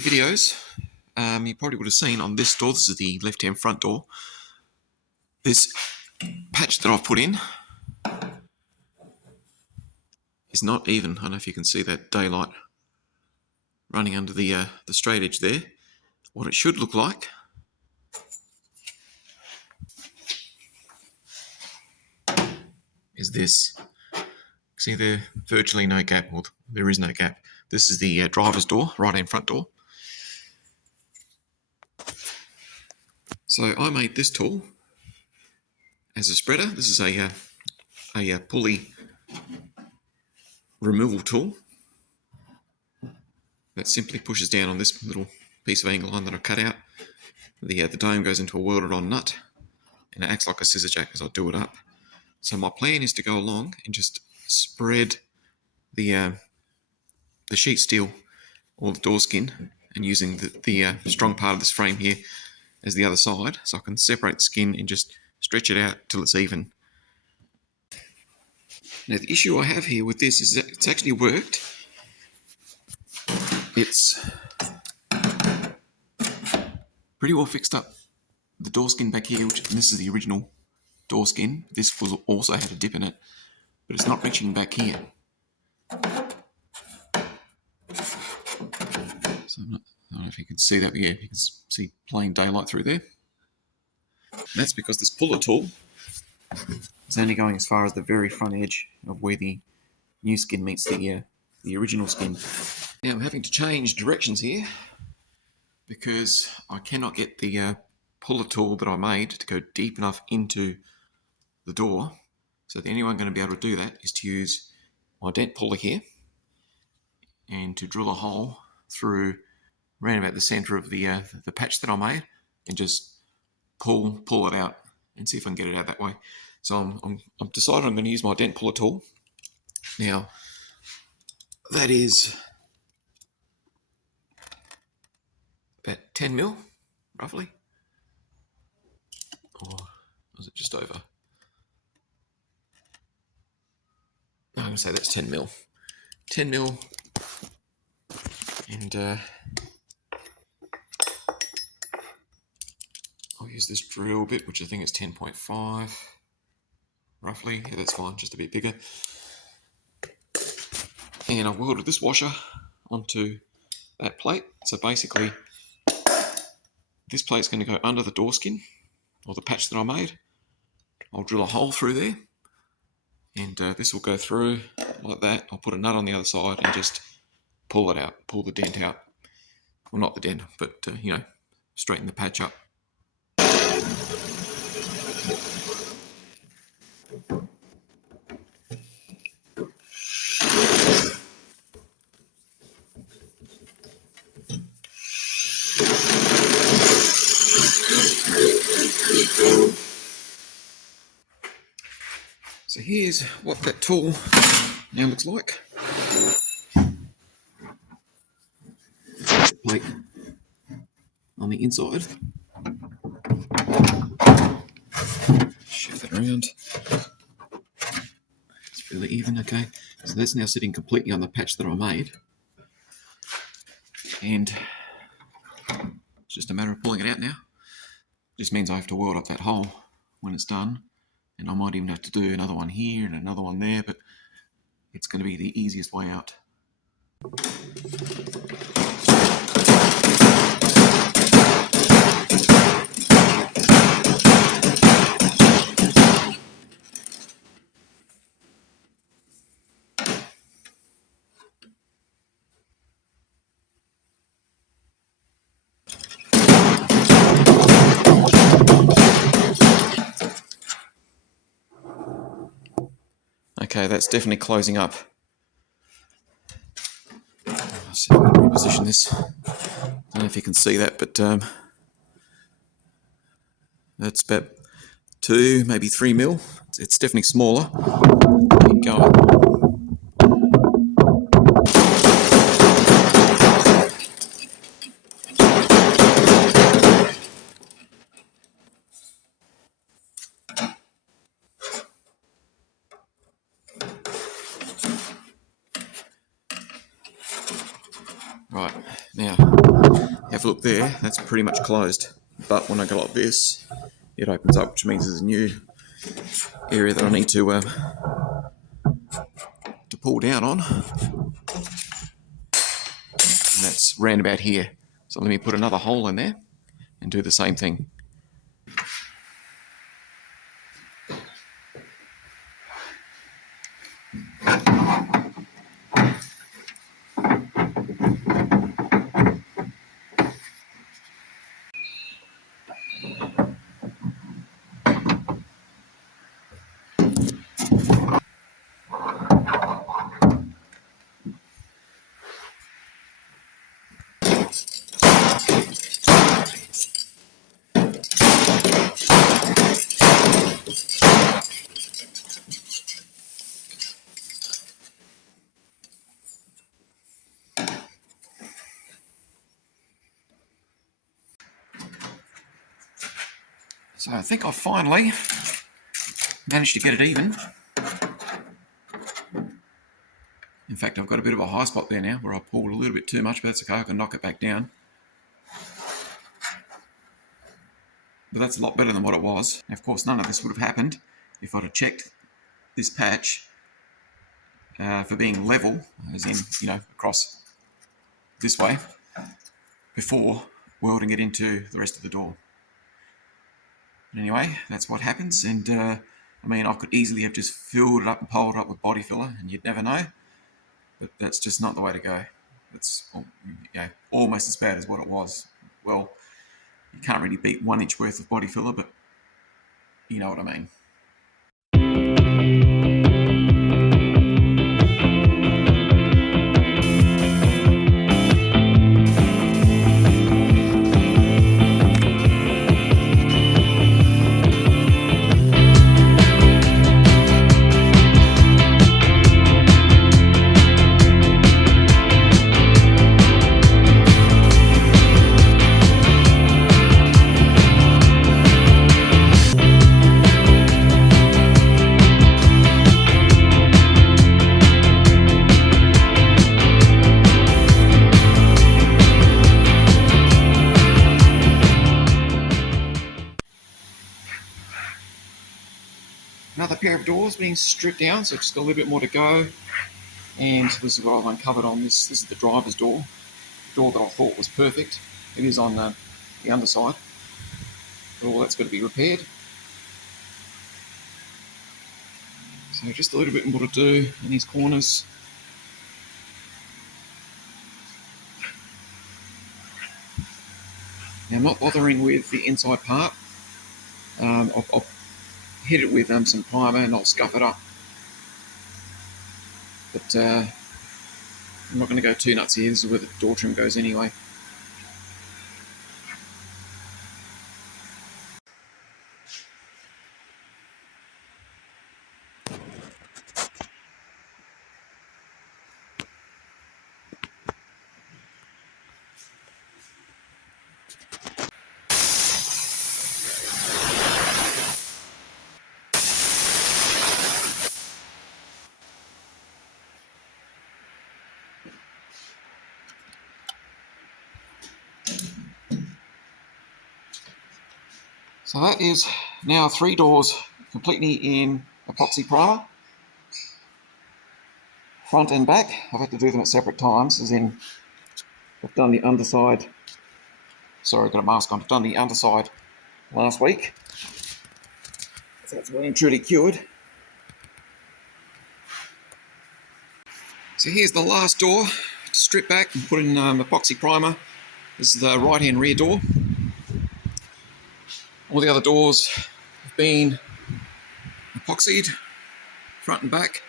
previous videos, you probably would have seen on this door, this is the left-hand front door, this patch that I've put in is not even. I don't know if you can see that daylight running under the straight edge there. What it should look like is this. See there, virtually no gap, or there is no gap. This is the driver's door, right-hand front door. So I made this tool as a spreader. This is a pulley removal tool that simply pushes down on this little piece of angle line that I cut out. The dome goes into a welded-on nut, and it acts like a scissor jack as I do it up. So my plan is to go along and just spread the sheet steel or the door skin, and using the strong part of this frame here as the other side, so I can separate the skin and just stretch it out till it's even. Now the issue I have here with this is that it's actually worked. It's pretty well fixed up the door skin back here, and this is the original door skin. This was also had a dip in it, but it's not reaching back here. So I don't know if you can see that, but yeah, you can see plain daylight through there. That's because this puller tool is only going as far as the very front edge of where the new skin meets the original skin. Now I'm having to change directions here because I cannot get the puller tool that I made to go deep enough into the door. So the only way I'm going to be able to do that is to use my dent puller here and to drill a hole through around about the center of the patch that I made, and just pull it out and see if I can get it out that way. So I've decided I'm going to use my dent puller tool. Now that is about 10 mil, roughly, or was it just over? No, I'm going to say that's 10 mil. 10 mil, and I'll use this drill bit, which I think is 10.5, roughly. Yeah, that's fine, just a bit bigger. And I've welded this washer onto that plate. So basically, this plate's going to go under the door skin, or the patch that I made. I'll drill a hole through there, and this will go through like that. I'll put a nut on the other side and just pull it out, pull the dent out. Well, not the dent, but straighten the patch up. So here's what that tool now looks like. Plate on the inside. Shift it around. It's fairly even, okay. So that's now sitting completely on the patch that I made. And it's just a matter of pulling it out now. Just means I have to weld up that hole when it's done. And I might even have to do another one here and another one there, but it's going to be the easiest way out. Okay, that's definitely closing up. I'll see if I can reposition this. I don't know if you can see that, but that's about 2, maybe 3 mil. It's definitely smaller. Keep going. Right, now have a look there, that's pretty much closed. But when I go like this, it opens up, which means there's a new area that I need to pull down on. And that's round about here. So let me put another hole in there and do the same thing. So I think I finally managed to get it even. In fact, I've got a bit of a high spot there now where I pulled a little bit too much, but that's okay, I can knock it back down. But that's a lot better than what it was. And of course, none of this would have happened if I'd have checked this patch for being level, as in, across this way, before welding it into the rest of the door. But anyway, that's what happens, and I could easily have just filled it up and piled it up with body filler, and you'd never know. But that's just not the way to go. It's almost as bad as what it was. Well, you can't really beat 1 inch worth of body filler, but you know what I mean. Another pair of doors being stripped down, so just got a little bit more to go. And this is what I've uncovered on this. This is the driver's door. The door that I thought was perfect. It is on the underside. But all that's got to be repaired. So just a little bit more to do in these corners. Now I'm not bothering with the inside part. I'll hit it with some primer and I'll scuff it up. But I'm not going to go too nuts here. This is where the door trim goes anyway. So that is now 3 doors completely in epoxy primer, front and back. I've had to do them at separate times, as in I've done the underside, sorry, I've got a mask on, I've done the underside last week. So that's well and truly cured. So here's the last door, strip back and put in epoxy primer. This is the right hand rear door. All the other doors have been epoxied, front and back.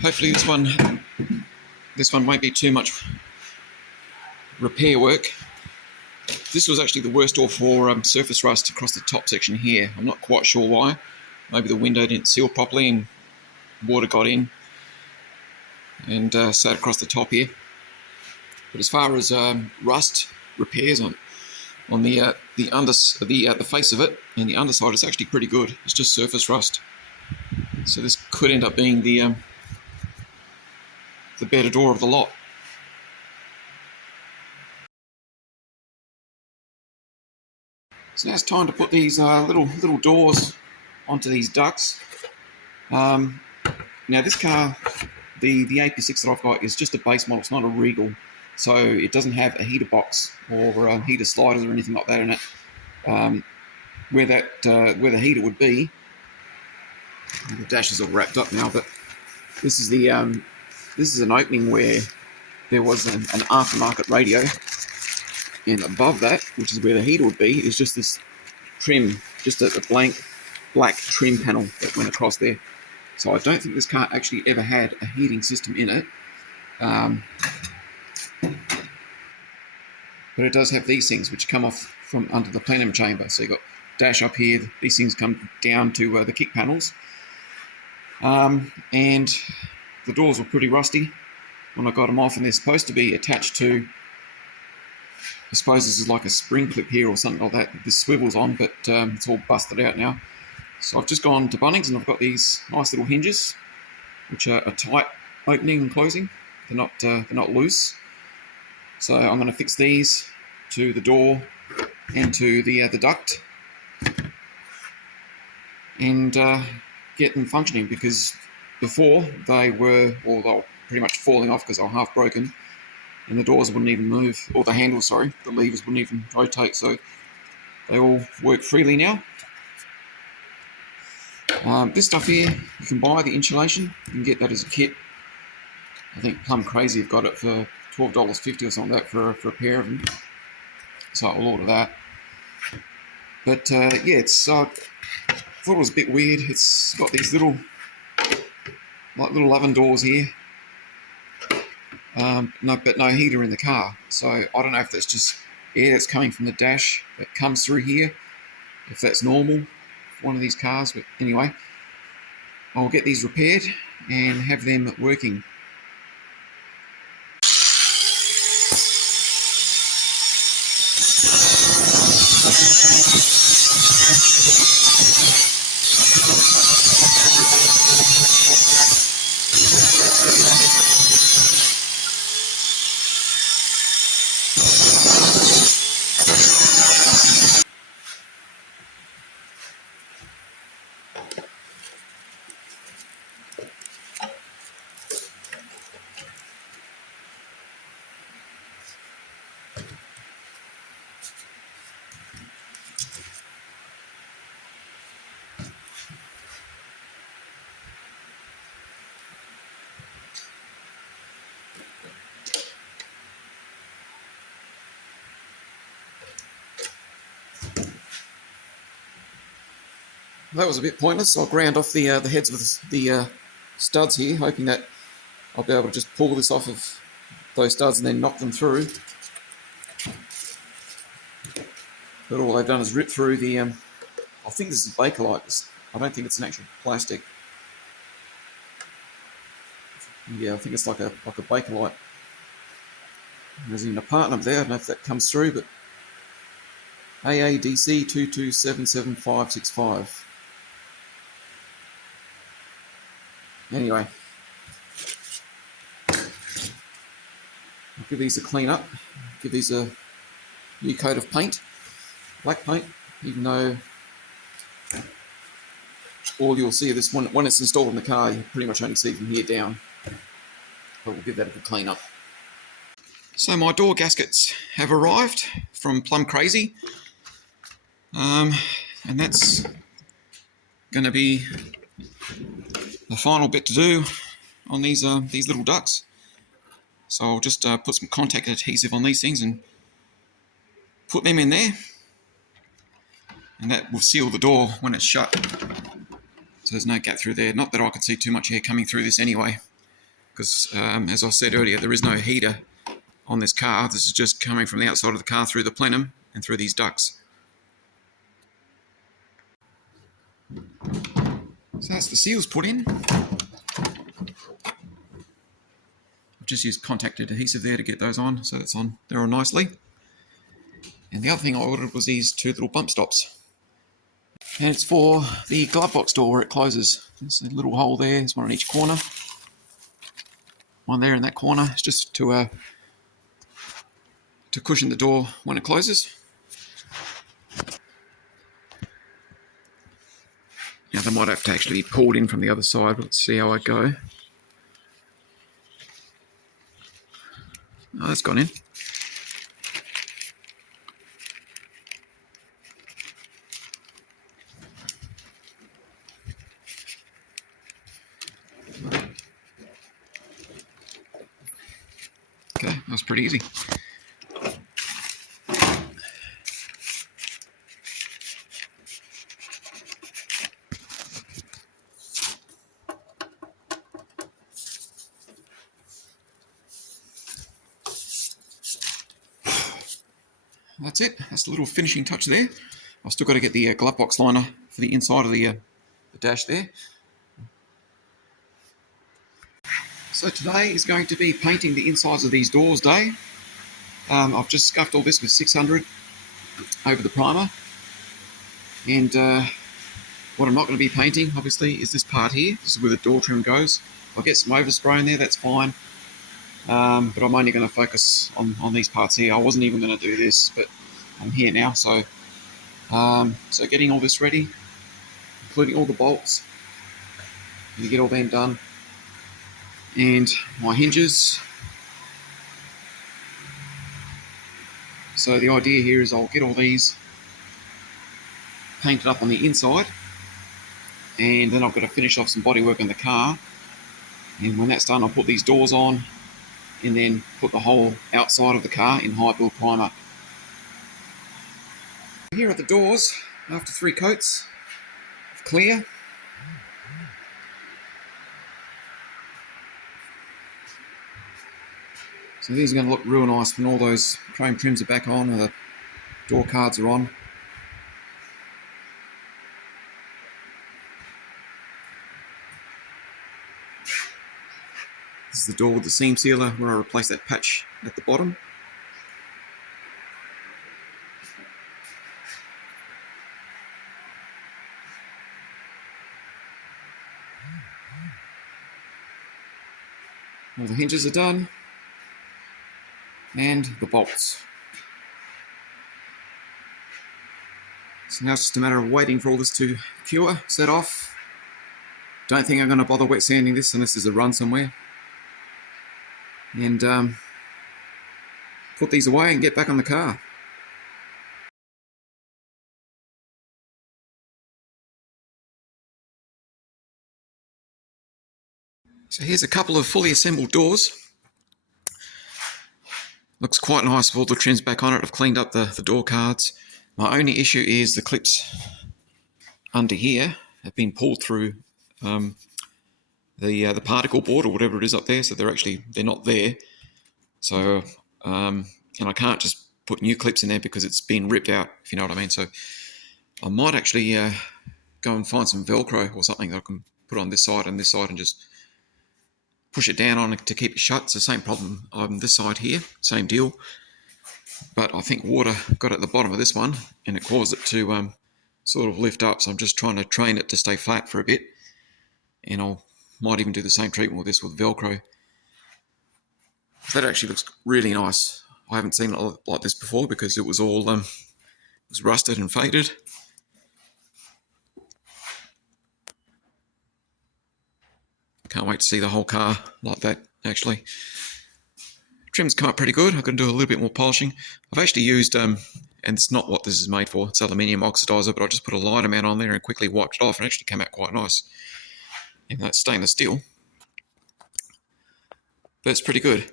Hopefully this one won't be too much repair work. This was actually the worst door for surface rust across the top section here. I'm not quite sure why. Maybe the window didn't seal properly and water got in and sat across the top here. But as far as rust repairs on the face of it and the underside, it's actually pretty good. It's just surface rust. So this could end up being the better door of the lot. So now it's time to put these little doors onto these ducts. Now this car, the AP6 that I've got, is just a base model. It's not a Regal, so it doesn't have a heater box or heater sliders or anything like that in it. Where the heater would be, the dash is all wrapped up now, but this is an opening where there was an aftermarket radio, and above that, which is where the heater would be, is just this trim, just a blank black trim panel that went across there. So I don't think this car actually ever had a heating system in it. But it does have these things which come off from under the plenum chamber. So you've got dash up here, these things come down to the kick panels. And the doors were pretty rusty when I got them off, and they're supposed to be attached to, I suppose this is like a spring clip here or something like that. This swivels on, but it's all busted out now. So I've just gone to Bunnings and I've got these nice little hinges, which are a tight opening and closing. They're not loose. So I'm going to fix these to the door and to the duct, and get them functioning, because before they were pretty much falling off because they were half broken, and the doors wouldn't even move, or the handles, sorry, the levers wouldn't even rotate, so they all work freely now. This stuff here, you can buy the insulation, you can get that as a kit. I think Plum Crazy have got it for $12.50 or something like that for a pair of them, so I'll order that. But yeah, I thought it was a bit weird. It's got these little oven doors here, but no heater in the car. So I don't know if that's just air that's coming from the dash that comes through here, if that's normal for one of these cars. But anyway, I'll get these repaired and have them working. That was a bit pointless. I'll ground off the heads of the studs here, hoping that I'll be able to just pull this off of those studs and then knock them through. But all they've done is rip through the, I think this is Bakelite. I don't think it's an actual plastic. Yeah, I think it's like a Bakelite. There's even a part number there. I don't know if that comes through, but AADC 2277565. Anyway, I'll give these a clean up, give these a new coat of paint, black paint, even though all you'll see of this when it's installed in the car, you pretty much only see from here down, but we'll give that a good clean up. So my door gaskets have arrived from Plum Crazy, and that's going to be the final bit to do on these little ducts. So I'll just put some contact adhesive on these things and put them in there, and that will seal the door when it's shut, so there's no gap through there. Not that I can see too much air coming through this anyway, because as I said earlier, there is no heater on this car. This is just coming from the outside of the car through the plenum and through these ducts. So that's the seals put in. I've just used contact adhesive there to get those on, so it's on. They're on nicely. And the other thing I ordered was these two little bump stops. And it's for the glove box door where it closes. There's a little hole there. There's one on each corner. One there in that corner. It's just to cushion the door when it closes. They might have to actually be pulled in from the other side, but let's see how I go. Oh, that's gone in. Okay, that was pretty easy. That's it. That's a little finishing touch there. I've still got to get the glove box liner for the inside of the dash there. So today is going to be painting the insides of these doors day. I've just scuffed all this with 600 over the primer. And what I'm not going to be painting, obviously, is this part here. This is where the door trim goes. I'll get some overspray in there, that's fine. But I'm only going to focus on these parts here. I wasn't even going to do this, but I'm here now. So getting all this ready, including all the bolts. Going to get all them done. And my hinges. So the idea here is I'll get all these painted up on the inside, and then I've got to finish off some bodywork on the car. And when that's done, I'll put these doors on and then put the whole outside of the car in high build primer. Here are the doors after 3 coats of clear. So these are going to look real nice when all those chrome trims are back on or the door cards are on. This is the door with the seam sealer where I replace that patch at the bottom. All the hinges are done. And the bolts. So now it's just a matter of waiting for all this to cure, set off. Don't think I'm going to bother wet sanding this unless there's a run somewhere. And put these away and get back on the car. So here's a couple of fully assembled doors. Looks quite nice with all the trims back on it. I've cleaned up the door cards. My only issue is the clips under here have been pulled through the particle board or whatever it is up there, so they're not there. So and I can't just put new clips in there because it's been ripped out, if you know what I mean. So I might actually go and find some Velcro or something that I can put on this side and just push it down on it to keep it shut. It's the same problem on this side here, same deal. But I think water got at the bottom of this one and it caused it to sort of lift up. So I'm just trying to train it to stay flat for a bit. And I might even do the same treatment with this with Velcro. That actually looks really nice. I haven't seen it like this before because it was all was rusted and faded. Can't wait to see the whole car like that, actually. Trim's come up pretty good. I'm going to do a little bit more polishing. I've actually used, and it's not what this is made for, it's aluminium oxidizer, but I just put a light amount on there and quickly wiped it off and it actually came out quite nice. Even though it's stainless steel. But it's pretty good.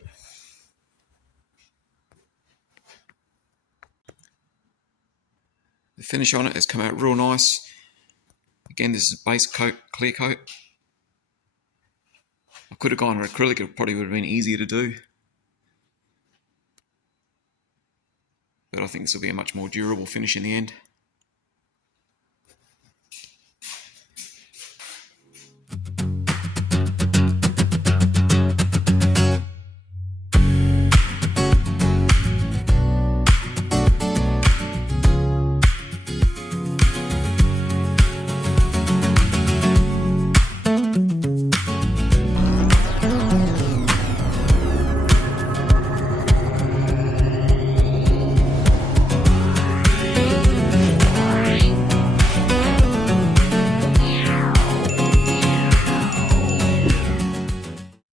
The finish on it has come out real nice. Again, this is a base coat, clear coat. I could have gone acrylic, it probably would have been easier to do. But I think this will be a much more durable finish in the end.